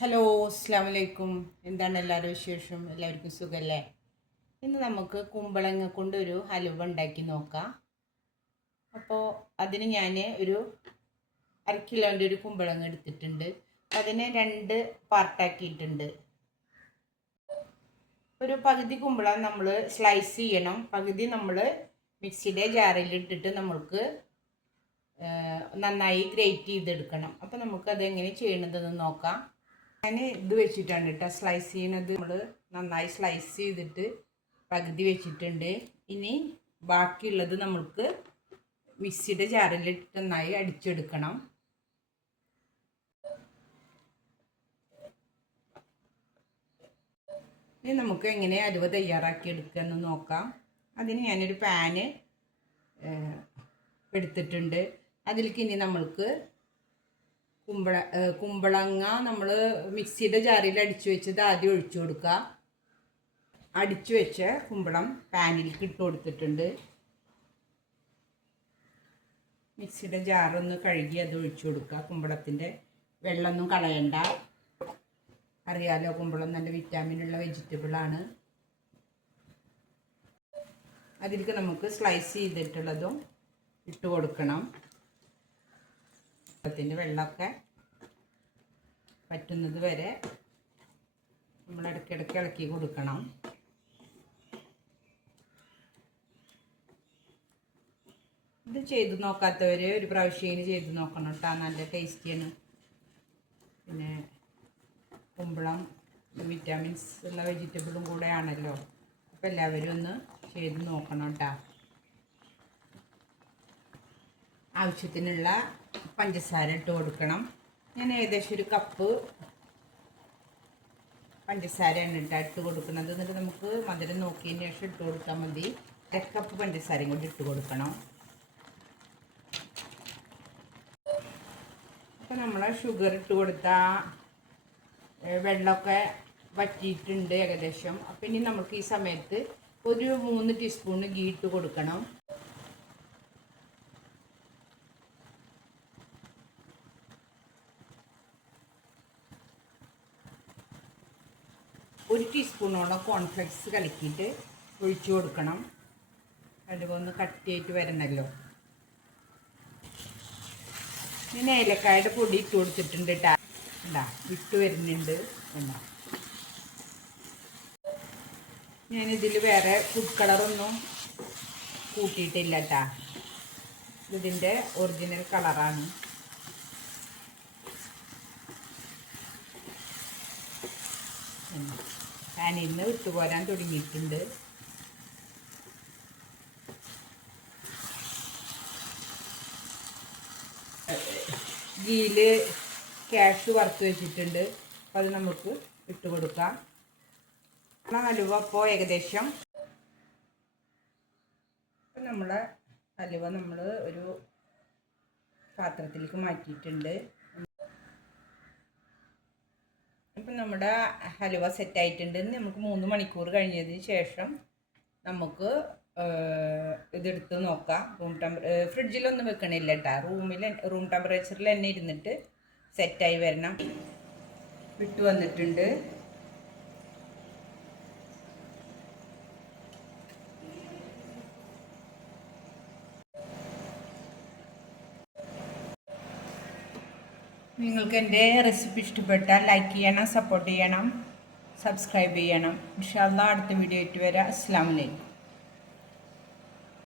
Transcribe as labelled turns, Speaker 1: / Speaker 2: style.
Speaker 1: Hello അസ്സാം വലൈക്കും എന്താണ് എല്ലാവരും വിശേഷം? എല്ലാവർക്കും സുഖമല്ലേ ഇന്ന് നമുക്ക് കുമ്പളങ്ങ കൊണ്ട് ഒരു ഹലുവ ഉണ്ടാക്കി നോക്കാം. അപ്പോൾ അതിന് ഞാൻ ഒരു അര കിലോന്റെ ഒരു കുമ്പളങ്ങ എടുത്തിട്ടുണ്ട്. അതിനെ രണ്ട് പാർട്ടാക്കിയിട്ടുണ്ട് ഒരു പകുതി കുമ്പളം നമ്മൾ സ്ലൈസ് ചെയ്യണം. പകുതി നമ്മൾ മിക്സിയുടെ ജാറിൽ ഇട്ടിട്ട് നമ്മൾക്ക് നന്നായി ഗ്രേറ്റ് ചെയ്തെടുക്കണം. അപ്പോൾ നമുക്കത് എങ്ങനെ ചെയ്യണതെന്ന് നോക്കാം. ഞാൻ ഇത് വെച്ചിട്ടാണ് കേട്ടോ സ്ലൈസ് ചെയ്യണത് നമ്മൾ നന്നായി സ്ലൈസ് ചെയ്തിട്ട് പകുതി വെച്ചിട്ടുണ്ട്. ഇനി ബാക്കിയുള്ളത് നമ്മൾക്ക് മിക്സിയുടെ ജാറിലിട്ട് നന്നായി അടിച്ചെടുക്കണം. ഇനി നമുക്ക് എങ്ങനെ അലുവ തയ്യാറാക്കി എടുക്കുക എന്ന് നോക്കാം. അതിന് ഞാനൊരു പാന് എടുത്തിട്ടുണ്ട്. അതിലേക്ക് ഇനി നമ്മൾക്ക് കുമ്പള കുമ്പളങ്ങ നമ്മൾ മിക്സിയുടെ ജാറിൽ അടിച്ചു വെച്ചത് ആദ്യം ഒഴിച്ചു കൊടുക്കുക. അടിച്ചു വെച്ച കുമ്പളം പാനിലേക്ക് ഇട്ട് കൊടുത്തിട്ടുണ്ട്. മിക്സിയുടെ ജാറൊന്ന് കഴുകി അത് ഒഴിച്ചു കൊടുക്കുക. കുമ്പളത്തിന്റെ വെള്ളമൊന്നും കളയണ്ട. അറിയാലോ കുമ്പളം നല്ല വിറ്റാമിൻ വിറ്റാമിനുള്ള വെജിറ്റബിളാണ്. അതിലേക്ക് നമുക്ക് സ്ലൈസ് ചെയ്തിട്ടുള്ളതും ഇട്ട് കൊടുക്കണം. വെള്ളത്തിന്റെ വെള്ളമൊക്കെ പറ്റുന്നത് വരെ നമ്മൾ ഇടയ്ക്കിടയ്ക്ക് ഇളക്കി കൊടുക്കണം. ഇത് ചെയ്ത് നോക്കാത്തവർ ഒരു പ്രാവശ്യം ചെയ്ത് നോക്കണം കേട്ടോ. നല്ല ടേസ്റ്റിയാണ്. പിന്നെ കുമ്പളം വിറ്റാമിൻസ് ഉള്ള വെജിറ്റബിളും കൂടെ ആണല്ലോ. അപ്പോൾ എല്ലാവരും ഒന്ന് ചെയ്ത് നോക്കണം കേട്ടോ. ആവശ്യത്തിനുള്ള പഞ്ചസാര ഇട്ട് കൊടുക്കണം. ഞാൻ ഏകദേശം ഒരു കപ്പ് പഞ്ചസാരയാണ് ഇട്ട് ഇട്ട് കൊടുക്കുന്നത്. എന്നിട്ട് നമുക്ക് മധുരം നോക്കിയതിന് ശേഷം ഇട്ട് കൊടുത്താൽ മതി. അര കപ്പ് പഞ്ചസാരയും കൊണ്ട് ഇട്ട് കൊടുക്കണം. അപ്പോൾ നമ്മൾ ഷുഗർ ഇട്ട് കൊടുത്ത വെള്ളമൊക്കെ വറ്റിയിട്ടുണ്ട് ഏകദേശം. അപ്പം ഇനി നമുക്ക് ഈ സമയത്ത് ഒരു മൂന്ന് ടീസ്പൂണ് ഗീ ഇട്ട് കൊടുക്കണം. ഒരു ടീസ്പൂണോളം കോൺഫ്ലെക്സ് കലക്കിയിട്ട് ഒഴിച്ചു കൊടുക്കണം. അതുപോലെ കട്ടിയായിട്ട് വരണമല്ലോ പിന്നെ ഏലക്കായുടെ പൊടി ഇട്ട് കൊടുത്തിട്ടുണ്ട് കേട്ടാ ഉണ്ടാ ഇട്ട് വരുന്നുണ്ട്. എന്നാ ഞാനിതിൽ വേറെ ഫുഡ് കളറൊന്നും കൂട്ടിയിട്ടില്ല കേട്ടാ ഇതിന്റെ ഒറിജിനൽ കളറാണ് പാനിൽ നിന്ന് വിട്ടുപോരാൻ തുടങ്ങിയിട്ടുണ്ട്. ഗീൽ ക്യാഷ് വറുത്ത് വെച്ചിട്ടുണ്ട്. അപ്പോൾ അത് നമുക്ക് ഇട്ട് കൊടുക്കാം. ഹലുവ അപ്പോൾ ഏകദേശം നമ്മളെ ഹലുവ നമ്മൾ ഒരു പാത്രത്തിലേക്ക് മാറ്റിയിട്ടുണ്ട്. ഇപ്പം നമ്മുടെ ഹലുവ സെറ്റായിട്ടുണ്ട്. നമുക്ക് മൂന്ന് മണിക്കൂർ കഴിഞ്ഞതിന് ശേഷം നമുക്ക് ഇതെടുത്ത് നോക്കാം. റൂം ടെമ്പ ഫ്രിഡ്ജിലൊന്നും വെക്കണില്ല കേട്ടോ. റൂമിൽ റൂം ടെമ്പറേച്ചറിൽ തന്നെ ഇരുന്നിട്ട് സെറ്റായി വരണം. വിട്ടു വന്നിട്ടുണ്ട്. നിങ്ങൾക്ക് എന്റെ റെസിപ്പി ഇഷ്ടപ്പെട്ടാൽ ലൈക്ക് ചെയ്യണം സപ്പോർട്ട് ചെയ്യണം സബ്സ്ക്രൈബ് ചെയ്യണം. ഇൻഷാല്ല അടുത്ത വീഡിയോ ആയിട്ട് വരാം. അസ്സാം വലൈക്കും